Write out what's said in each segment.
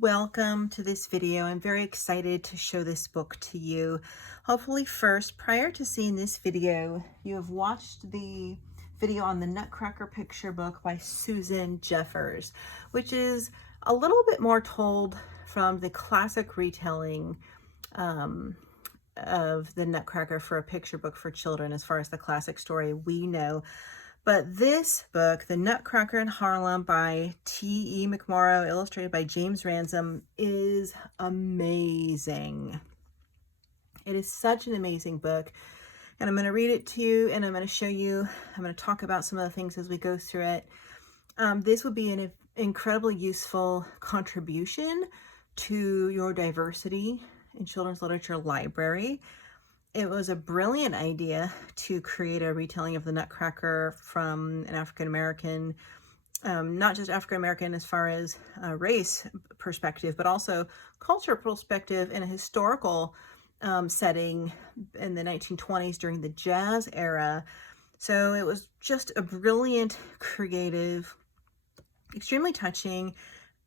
Welcome to this video. I'm very excited to show this book to you. Hopefully first, prior to seeing this video, you have watched the video on the Nutcracker picture book by Susan Jeffers, which is a little bit more told from the classic retelling of the Nutcracker for a picture book for children as far as the classic story we know. But this book, The Nutcracker in Harlem by T.E. McMorrow, illustrated by James Ransom, is amazing. It is such an amazing book. And I'm going to read it to you and I'm going to show you, I'm going to talk about some of the things as we go through it. This would be an incredibly useful contribution to your diversity in children's literature library. It was a brilliant idea to create a retelling of the Nutcracker from an African-American, not just African-American as far as race perspective, but also culture perspective in a historical setting in the 1920s during the jazz era. So it was just a brilliant, creative, extremely touching,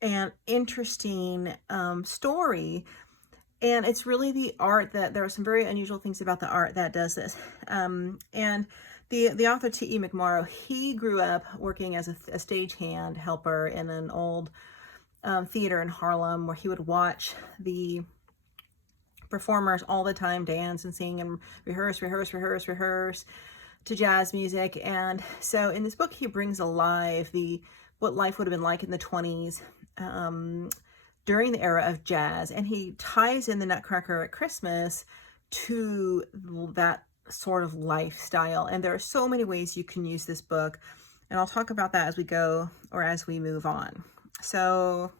and interesting story. And it's really the art that there are some very unusual things about the art that does this. And the author, T.E. McMorrow, he grew up working as a stagehand helper in an old theater in Harlem where he would watch the performers all the time dance and sing and rehearse to jazz music. And so in this book, he brings alive what life would have been like in the 20s. During the era of jazz, and he ties in the Nutcracker at Christmas to that sort of lifestyle. And there are so many ways you can use this book, and I'll talk about that as we go or as we move on. So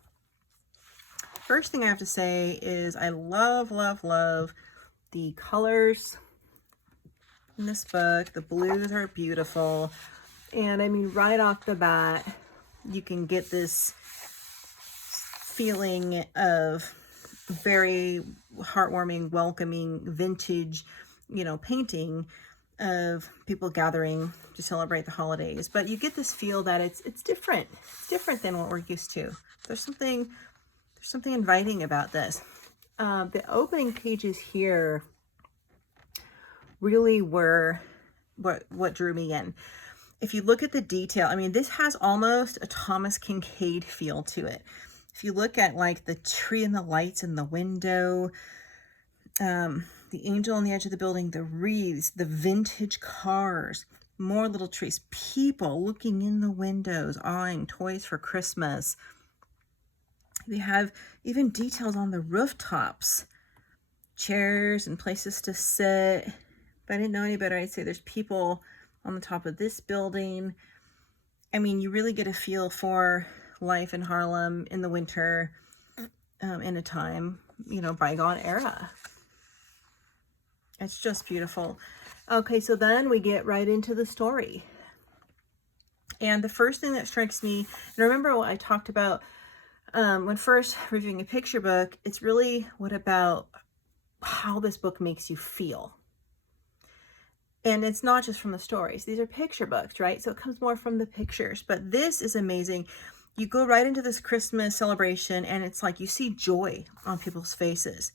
first thing I have to say is I love the colors in this book. The blues are beautiful, and I mean right off the bat you can get this feeling of very heartwarming, welcoming, vintage, painting of people gathering to celebrate the holidays. But you get this feel that it's different. It's different than what we're used to. There's something inviting about this. The opening pages here really were what drew me in. If you look at the detail, I mean, this has almost a Thomas Kinkade feel to it. If you look at like the tree and the lights in the window, the angel on the edge of the building, the wreaths, the vintage cars, more little trees, people looking in the windows, eyeing toys for Christmas. We have even details on the rooftops, chairs and places to sit. If I didn't know any better, I'd say there's people on the top of this building. I mean, you really get a feel for life in Harlem in the winter, in a time, bygone era. It's just beautiful. Okay, so then we get right into the story. And the first thing that strikes me, and remember what I talked about when first reviewing a picture book, it's really what about how this book makes you feel. And it's not just from the stories. These are picture books, right? So it comes more from the pictures. But this is amazing. You go right into this Christmas celebration and it's like you see joy on people's faces.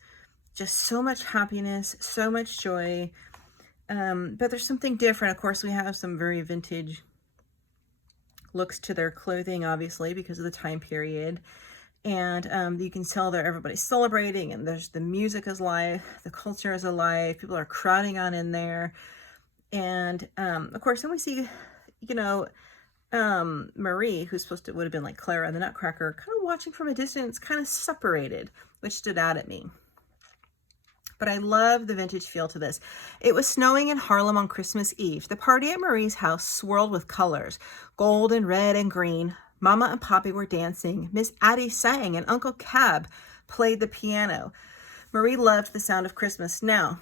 Just so much happiness, so much joy. But there's something different. Of course, we have some very vintage looks to their clothing, obviously, because of the time period. And you can tell that everybody's celebrating and the music is live, the culture is alive, people are crowding on in there. And of course, then we see, Marie, who's would have been like Clara and the Nutcracker, kind of watching from a distance, kind of separated, which stood out at me. But I love the vintage feel to this. It was snowing in Harlem on Christmas Eve. The party at Marie's house swirled with colors, gold and red and green. Mama and Poppy were dancing. Miss Addie sang and Uncle Cab played the piano. Marie loved the sound of Christmas. Now,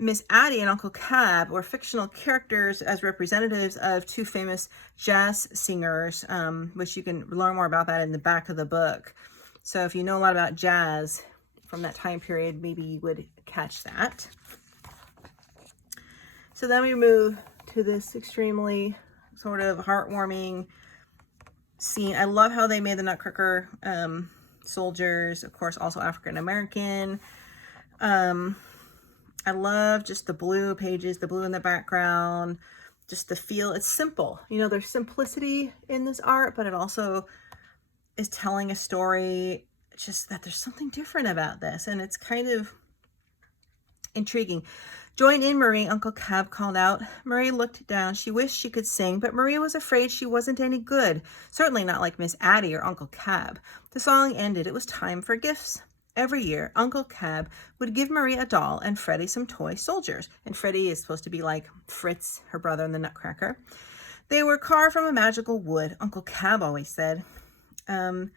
Miss Addie and Uncle Cab were fictional characters as representatives of two famous jazz singers, which you can learn more about that in the back of the book. So if you know a lot about jazz from that time period, maybe you would catch that. So then we move to this extremely sort of heartwarming scene. I love how they made the Nutcracker soldiers, of course, also African-American. I love just the blue pages, the blue in the background, just the feel. It's simple. You know, there's simplicity in this art, but it also is telling a story, just that there's something different about this. And it's kind of intriguing. Join in, Marie, Uncle Cab called out. Marie looked down. She wished she could sing, but Marie was afraid she wasn't any good. Certainly not like Miss Addie or Uncle Cab. The song ended. It was time for gifts. Every year, Uncle Cab would give Marie a doll and Freddie some toy soldiers. And Freddie is supposed to be like Fritz, her brother in the Nutcracker. They were carved from a magical wood, Uncle Cab always said. And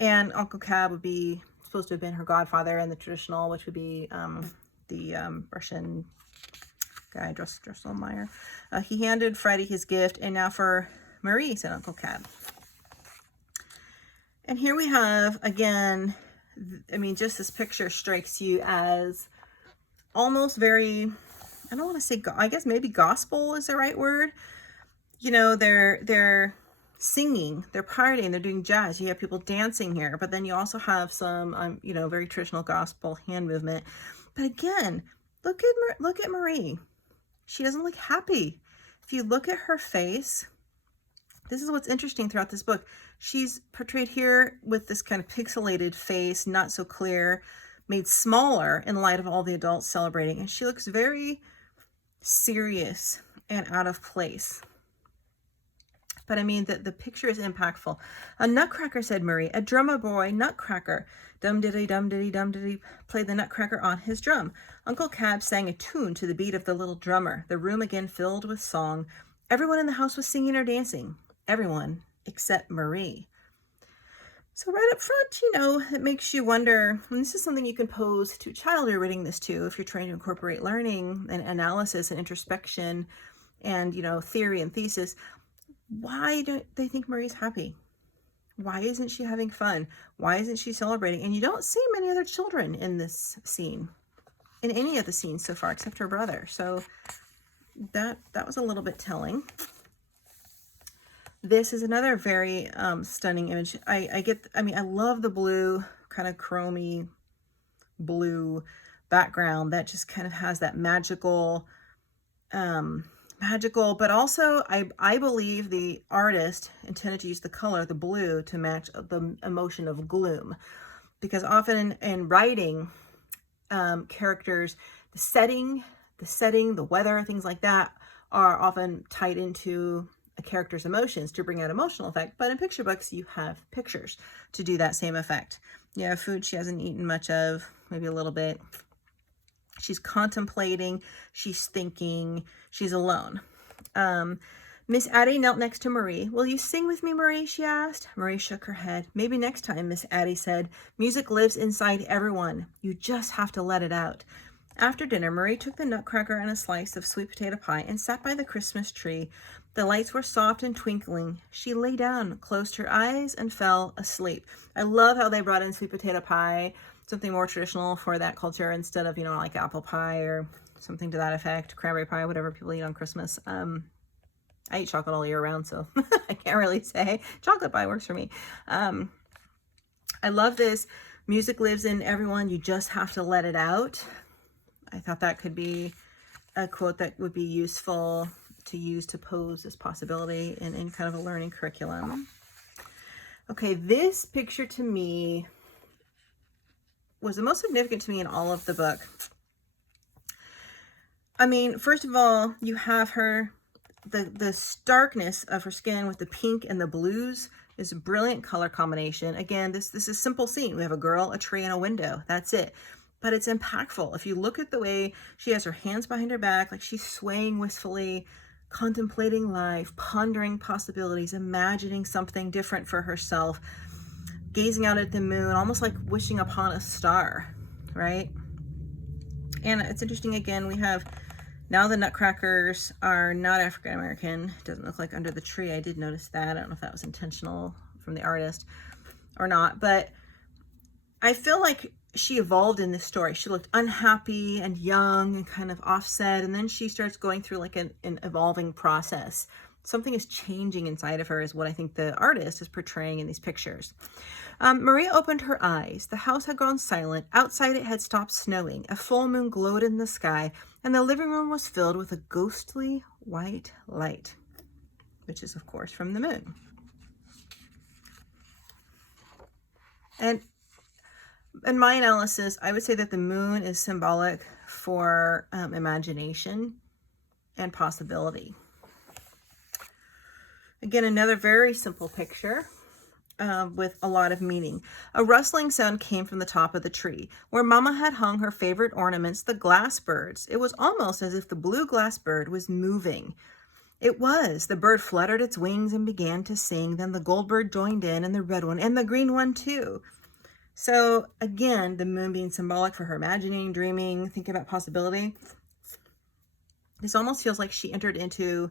Uncle Cab would be supposed to have been her godfather in the traditional, which would be the Russian guy, Drosselmeyer. He handed Freddie his gift, and now for Marie, said Uncle Cab. And here we have, again, I mean, just this picture strikes you as almost very, I don't want to say, I guess maybe gospel is the right word. You know, they're singing, they're partying, they're doing jazz. You have people dancing here, but then you also have some, you know, very traditional gospel hand movement. But again, look at Marie. She doesn't look happy. If you look at her face, this is what's interesting throughout this book. She's portrayed here with this kind of pixelated face, not so clear, made smaller in light of all the adults celebrating. And she looks very serious and out of place. But I mean, the picture is impactful. A Nutcracker, said Marie, a drummer boy, Nutcracker. Dum-diddy, played the Nutcracker on his drum. Uncle Cab sang a tune to the beat of the little drummer. The room again filled with song. Everyone in the house was singing or dancing. Everyone except Marie. So right up front, you know, it makes you wonder, and this is something you can pose to a child you're reading this to if you're trying to incorporate learning and analysis and introspection and, you know, theory and thesis. Why don't they think Marie's happy? Why isn't she having fun? Why isn't she celebrating? And you don't see many other children in this scene, in any of the scenes so far, except her brother. So that was a little bit telling. This is another very stunning image. I love the blue, kind of chromy blue background that just kind of has that magical, but also I believe the artist intended to use the color, the blue, to match the emotion of gloom. Because often in writing, characters, the setting, the weather, things like that are often tied into a character's emotions to bring out emotional effect. But in picture books, you have pictures to do that same effect. You have food she hasn't eaten much of, maybe a little bit. She's contemplating, she's thinking, she's alone. Miss Addie knelt next to Marie. Will you sing with me, Marie? She asked. Marie shook her head. Maybe next time, Miss Addie said. Music lives inside everyone. You just have to let it out. After dinner, Marie took the Nutcracker and a slice of sweet potato pie and sat by the Christmas tree. The lights were soft and twinkling. She lay down, closed her eyes, and fell asleep. I love how they brought in sweet potato pie, something more traditional for that culture instead of, you know, like apple pie or something to that effect, cranberry pie, whatever people eat on Christmas. I eat chocolate all year round, so I can't really say. Chocolate pie works for me. I love this. Music lives in everyone. You just have to let it out. I thought that could be a quote that would be useful to use to pose this possibility in kind of a learning curriculum. Okay, this picture to me was the most significant to me in all of the book. I mean, first of all, you have her, the starkness of her skin with the pink and the blues is a brilliant color combination. Again, this is a simple scene. We have a girl, a tree, and a window. That's it. But it's impactful. If you look at the way she has her hands behind her back, like she's swaying wistfully, contemplating life, pondering possibilities, imagining something different for herself, gazing out at the moon, almost like wishing upon a star, right? And it's interesting, again, we have now the Nutcrackers are not African-American. Doesn't look like under the tree. I did notice that. I don't know if that was intentional from the artist or not, but I feel like she evolved in this story. She looked unhappy and young and kind of offset, and then she starts going through like an evolving process. something is changing inside of her is what I think the artist is portraying in these pictures. Maria opened her eyes. The house had gone silent. Outside it had stopped snowing. A full moon glowed in the sky, and the living room was filled with a ghostly white light, which is, of course, from the moon. And in my analysis, I would say that the moon is symbolic for imagination and possibility. Again, another very simple picture with a lot of meaning. A rustling sound came from the top of the tree, where Mama had hung her favorite ornaments, the glass birds. It was almost as if the blue glass bird was moving. It was. The bird fluttered its wings and began to sing. Then the gold bird joined in, and the red one, and the green one too. So again, the moon being symbolic for her imagining, dreaming, thinking about possibility. This almost feels like she entered into,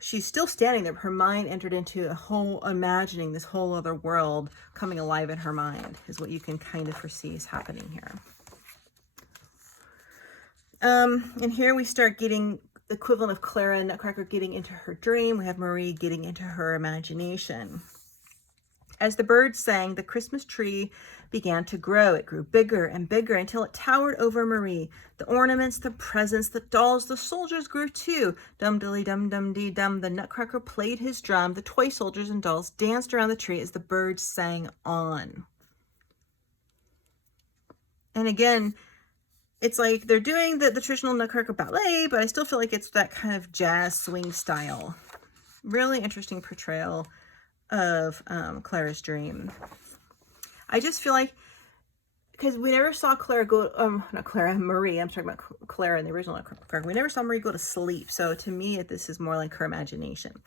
she's still standing there, but her mind entered into a whole, imagining this whole other world coming alive in her mind, is what you can kind of foresee is happening here. And here we start getting the equivalent of Clara and Nutcracker getting into her dream. We have Marie getting into her imagination. As the birds sang, the Christmas tree began to grow. It grew bigger and bigger until it towered over Marie. The ornaments, the presents, the dolls, the soldiers grew too. Dum-dilly-dum-dum-dee-dum. The Nutcracker played his drum. The toy soldiers and dolls danced around the tree as the birds sang on. And again, it's like they're doing the traditional Nutcracker ballet, but I still feel like it's that kind of jazz swing style. Really interesting portrayal of Clara's dream. I just feel like, because we never saw Clara go, not Clara, Marie, I'm talking about Clara in the original Nutcracker. We never saw Marie go to sleep. So to me, this is more like her imagination.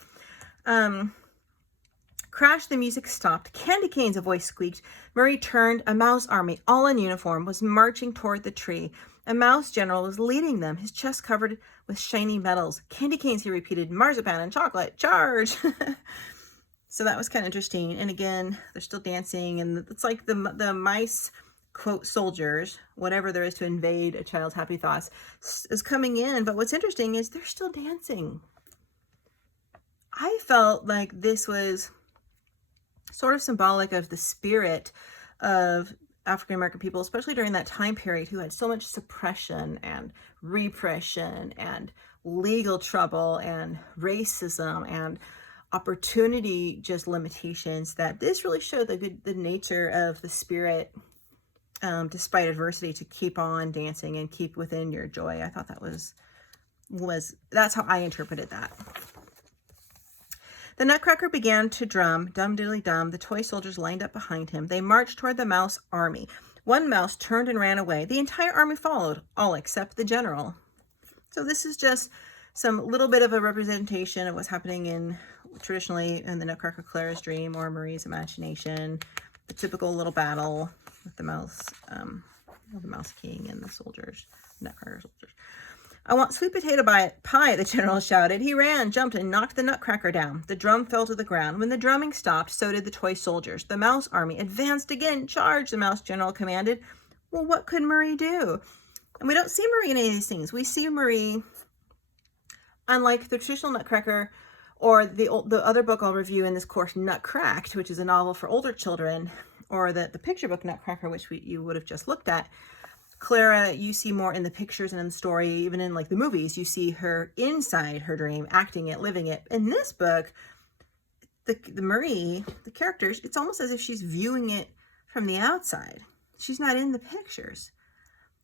Crash, the music stopped. Candy canes, a voice squeaked. Marie turned. A mouse army, all in uniform, was marching toward the tree. A mouse general was leading them, his chest covered with shiny metals. Candy canes, he repeated. Marzipan and chocolate, charge! So that was kind of interesting. And again, they're still dancing, and it's like the mice, quote, soldiers, whatever there is to invade a child's happy thoughts, is coming in. But what's interesting is they're still dancing. I felt like this was sort of symbolic of the spirit of African-American people, especially during that time period, who had so much suppression and repression and legal trouble and racism and opportunity just limitations, that this really showed the nature of the spirit, despite adversity, to keep on dancing and keep within your joy. I thought that was that's how I interpreted that. The Nutcracker began to drum. Dum-diddly-dum. The toy soldiers lined up behind him. They marched toward the mouse army. One mouse turned and ran away. The entire army followed, all except the general. So this is just some little bit of a representation of what's happening traditionally in the Nutcracker Clara's dream or Marie's imagination. The typical little battle with the mouse king and the soldiers, Nutcracker soldiers. I want sweet potato pie, the general shouted. He ran, jumped, and knocked the Nutcracker down. The drum fell to the ground. When the drumming stopped, so did the toy soldiers. The mouse army advanced again. Charge, the mouse general commanded. Well, what could Marie do? And we don't see Marie in any of these things. We see Marie, unlike the traditional Nutcracker, or the other book I'll review in this course, Nutcracked, which is a novel for older children, or the picture book Nutcracker, which you would have just looked at. Clara, you see more in the pictures and in the story, even in like the movies, you see her inside her dream, acting it, living it. In this book, the Marie, the characters, it's almost as if she's viewing it from the outside. She's not in the pictures.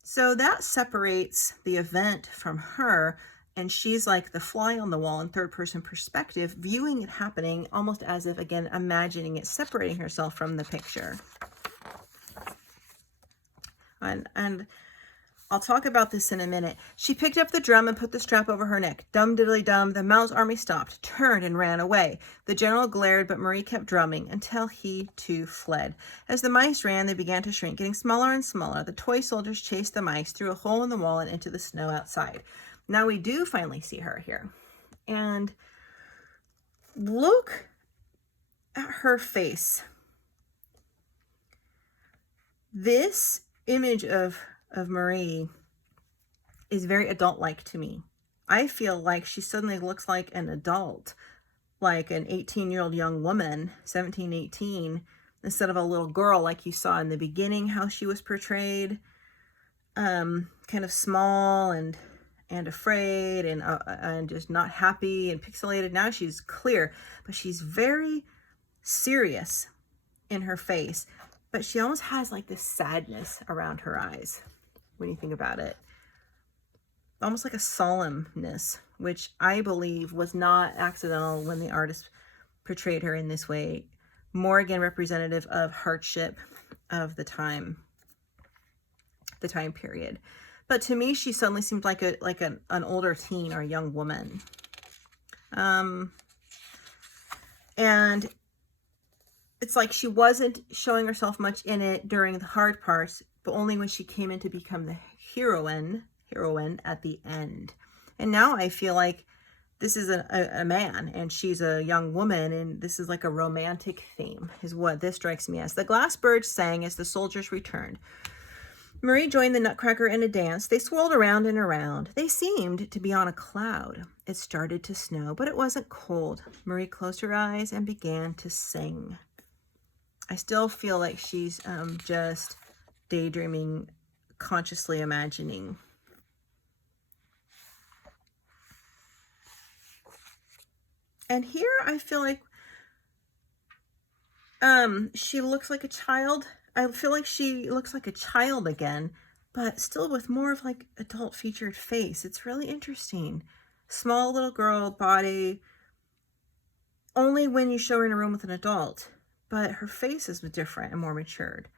So that separates the event from her, and she's like the fly on the wall in third person perspective, viewing it happening almost as if, again, imagining it, separating herself from the picture. And I'll talk about this in a minute. She picked up the drum and put the strap over her neck. Dum-diddly-dum, the mouse army stopped, turned, and ran away. The general glared, but Marie kept drumming until he, too, fled. As the mice ran, they began to shrink, getting smaller and smaller. The toy soldiers chased the mice through a hole in the wall and into the snow outside. Now we do finally see her here. And look at her face. This image of Marie is very adult-like to me. I feel like she suddenly looks like an adult, like an 18-year-old young woman, 17, 18, instead of a little girl like you saw in the beginning, how she was portrayed, kind of small and afraid and just not happy and pixelated. Now she's clear, but she's very serious in her face, but she almost has like this sadness around her eyes when you think about it. Almost like a solemnness, which I believe was not accidental when the artist portrayed her in this way. More again representative of hardship of the time period. But to me, she suddenly seemed like an older teen or a young woman. And it's like she wasn't showing herself much in it during the hard parts, but only when she came in to become the heroine at the end. And now I feel like this is a man and she's a young woman, and this is like a romantic theme is what this strikes me as. The glass birds sang as the soldiers returned. Marie joined the Nutcracker in a dance. They swirled around and around. They seemed to be on a cloud. It started to snow, but it wasn't cold. Marie closed her eyes and began to sing. I still feel like she's just daydreaming, consciously imagining. And here I feel like she looks like a child. I feel like she looks like a child again, but still with more of like adult featured face. It's really interesting. Small little girl body, only when you show her in a room with an adult, but her face is different and more matured.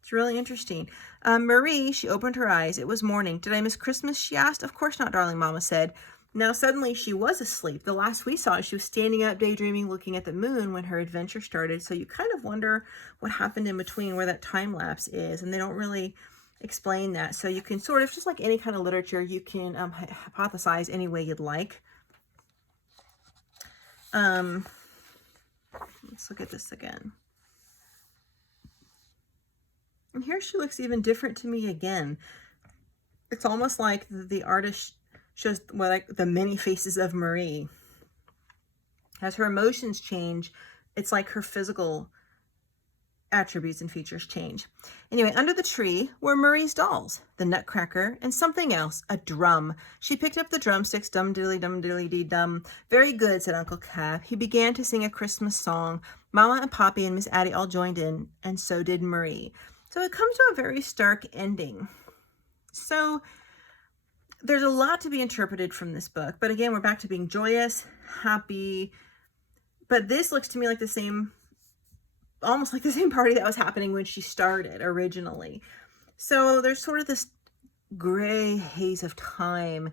It's really interesting. Marie, she opened her eyes. It was morning. Did I miss Christmas? She asked. Of course not, darling, Mama said. Now suddenly she was asleep. The last we saw, she was standing up, daydreaming, looking at the moon when her adventure started. So you kind of wonder what happened in between, where that time lapse is, and they don't really explain that. So you can sort of, just like any kind of literature, you can hypothesize any way you'd like. Let's look at this again. And here she looks even different to me again. It's almost like the artist shows like the many faces of Marie. As her emotions change, it's like her physical attributes and features change. Anyway, under the tree were Marie's dolls, the Nutcracker, and something else, a drum. She picked up the drumsticks, dum diddly dee dum. Very good, said Uncle Cap. He began to sing a Christmas song. Mama and Poppy and Miss Addie all joined in, and so did Marie. So it comes to a very stark ending. So there's a lot to be interpreted from this book, but again, we're back to being joyous, happy, but this looks to me like the same, almost like the same party that was happening when she started originally. So there's sort of this gray haze of time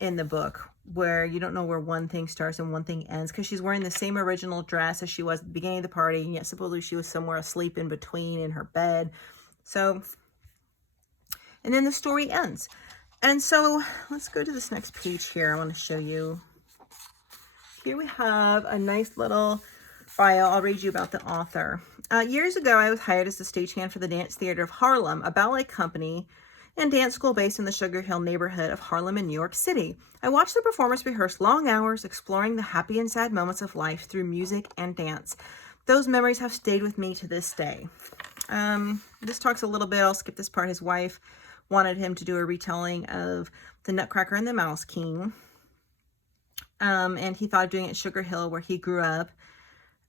in the book where you don't know where one thing starts and one thing ends, because she's wearing the same original dress as she was at the beginning of the party, and yet supposedly she was somewhere asleep in between in her bed. So, and then the story ends. And so let's go to this next page here. I want to show you. Here we have a nice little bio. I'll read you about the author. Years ago, I was hired as the stagehand for the Dance Theater of Harlem, a ballet company and dance school based in the Sugar Hill neighborhood of Harlem in New York City. I watched the performers rehearse long hours, exploring the happy and sad moments of life through music and dance. Those memories have stayed with me to this day. This talks a little bit, I'll skip this part. His wife wanted him to do a retelling of The Nutcracker and the Mouse King. And he thought of doing it at Sugar Hill, where he grew up.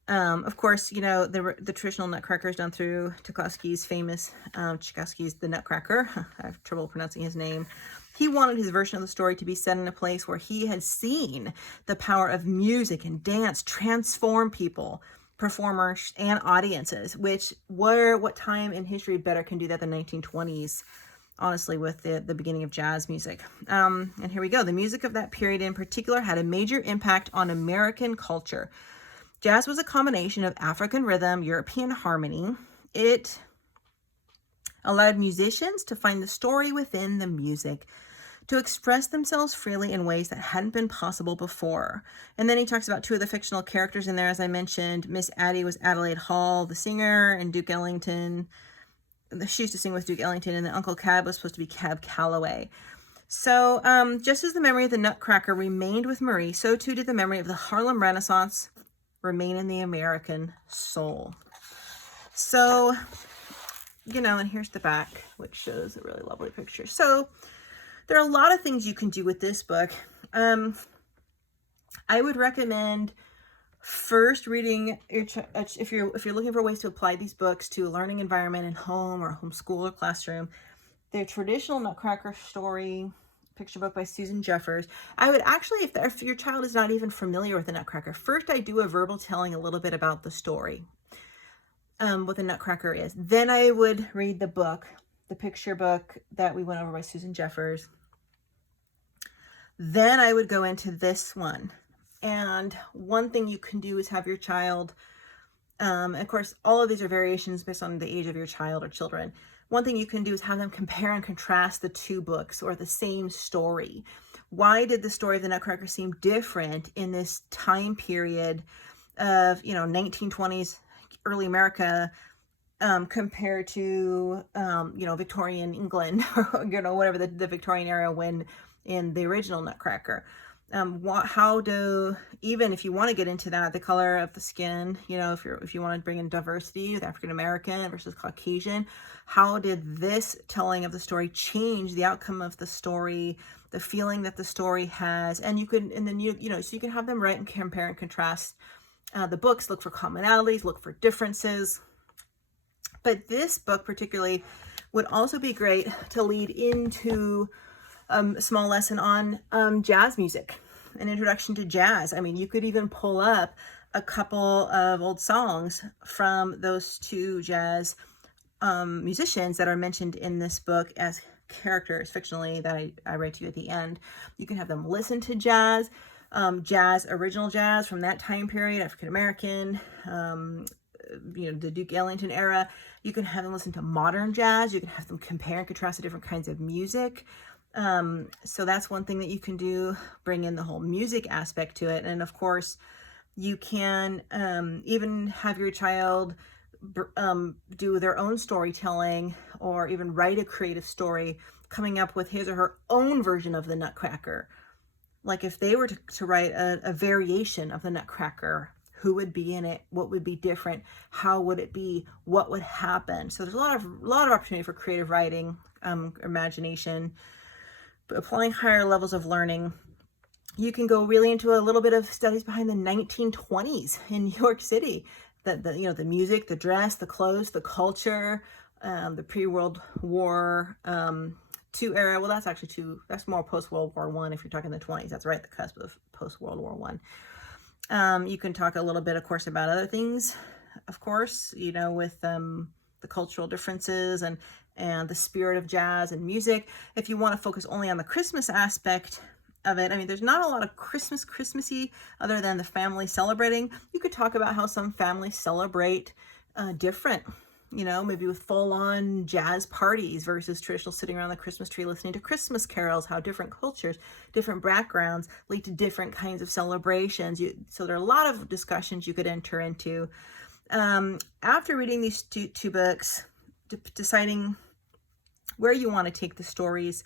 Of course, you know, the traditional Nutcracker is done through Tchaikovsky's famous, Tchaikovsky's The Nutcracker. I have trouble pronouncing his name. He wanted his version of the story to be set in a place where he had seen the power of music and dance transform people, performers, and audiences, which what time in history better can do that than 1920s? Honestly, with the beginning of jazz music. And here we go. The music of that period in particular had a major impact on American culture. Jazz was a combination of African rhythm, European harmony. It allowed musicians to find the story within the music, to express themselves freely in ways that hadn't been possible before. And then he talks about two of the fictional characters in there. As I mentioned, Miss Addie was Adelaide Hall, the singer, and Duke Ellington. She used to sing with Duke Ellington, and then Uncle Cab was supposed to be Cab Calloway. So, just as the memory of the Nutcracker remained with Marie, so too did the memory of the Harlem Renaissance remain in the American soul. So, and here's the back, which shows a really lovely picture. So, there are a lot of things you can do with this book. I would recommend first reading if you're looking for ways to apply these books to a learning environment in home or homeschool or classroom. The traditional Nutcracker story picture book by Susan Jeffers. I would actually, if your child is not even familiar with the Nutcracker, first I do a verbal telling a little bit about the story, what the Nutcracker is. Then I would read the book, the picture book that we went over by Susan Jeffers. Then I would go into this one. And one thing you can do is have your child, of course, all of these are variations based on the age of your child or children. One thing you can do is have them compare and contrast the two books or the same story. Why did the story of the Nutcracker seem different in this time period of, 1920s, early America, compared to, Victorian England, or, whatever the Victorian era when in the original Nutcracker? Even if you want to get into that, the color of the skin, if you want to bring in diversity with African American versus Caucasian, how did this telling of the story change the outcome of the story, the feeling that the story has? And you can, and then so you can have them write and compare and contrast the books, look for commonalities, look for differences. But this book particularly would also be great to lead into a small lesson on jazz music, an introduction to jazz. I mean, you could even pull up a couple of old songs from those two jazz musicians that are mentioned in this book as characters fictionally that I write to you at the end. You can have them listen to jazz, original jazz from that time period, African American, the Duke Ellington era. You can have them listen to modern jazz. You can have them compare and contrast the different kinds of music. So that's one thing that you can do, bring in the whole music aspect to it. And of course, you can even have your child do their own storytelling, or even write a creative story, coming up with his or her own version of the Nutcracker. Like if they were to write a variation of the Nutcracker, who would be in it? What would be different? How would it be? What would happen? So there's a lot of opportunity for creative writing, imagination. Applying higher levels of learning. You can go really into a little bit of studies behind the 1920s in New York City. The music, the dress, the clothes, the culture, the pre-World War II era. Well, that's more post-World War I if you're talking the 20s. That's right, the cusp of post-World War I. You can talk a little bit, of course, about other things, of course, with the cultural differences and the spirit of jazz and music. If you want to focus only on the Christmas aspect of it, I mean, there's not a lot of Christmassy other than the family celebrating. You could talk about how some families celebrate different, maybe with full-on jazz parties versus traditional sitting around the Christmas tree listening to Christmas carols, how different cultures, different backgrounds lead to different kinds of celebrations. So there are a lot of discussions you could enter into. After reading these two books, deciding where you want to take the stories,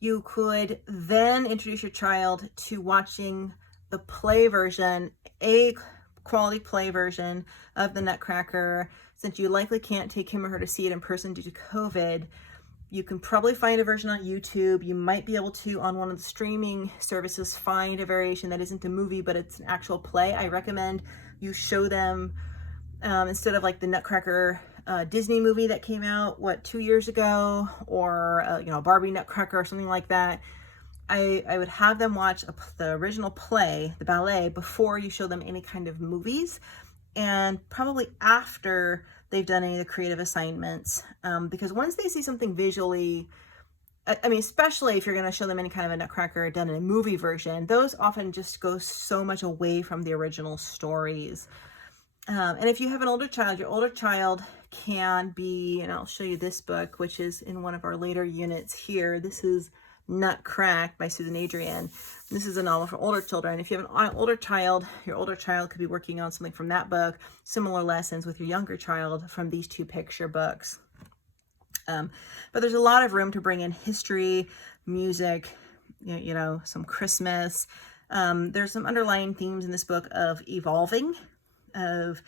you could then introduce your child to watching the play version, a quality play version of the Nutcracker. Since you likely can't take him or her to see it in person due to COVID, you can probably find a version on YouTube. You might be able to, on one of the streaming services, find a variation that isn't a movie, but it's an actual play. I recommend you show them, instead of like the Nutcracker Disney movie that came out, 2 years ago, or Barbie Nutcracker or something like that. I would have them watch the original play, the ballet, before you show them any kind of movies, and probably after they've done any of the creative assignments, because once they see something visually, I mean, especially if you're going to show them any kind of a Nutcracker done in a movie version, those often just go so much away from the original stories. And if you have an older child, your older child can be, and I'll show you this book, which is in one of our later units here. This is Nutcracker by Susan Adrian. This is a novel for older children. If you have an older child, your older child could be working on something from that book, similar lessons with your younger child from these two picture books. But there's a lot of room to bring in history, music, some Christmas. There's some underlying themes in this book of evolving, of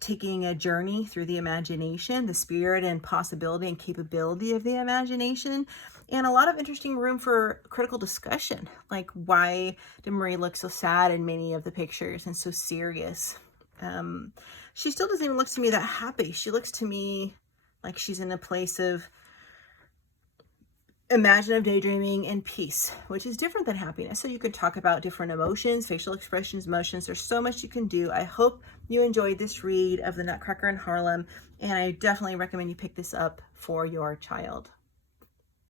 taking a journey through the imagination, the spirit and possibility and capability of the imagination, and a lot of interesting room for critical discussion. Like, why did Marie look so sad in many of the pictures and so serious? She still doesn't even look to me that happy. She looks to me like she's in a place of imaginative daydreaming and peace, which is different than happiness. So you could talk about different emotions, facial expressions, emotions. There's so much you can do. I hope you enjoyed this read of The Nutcracker in Harlem, and I definitely recommend you pick this up for your child.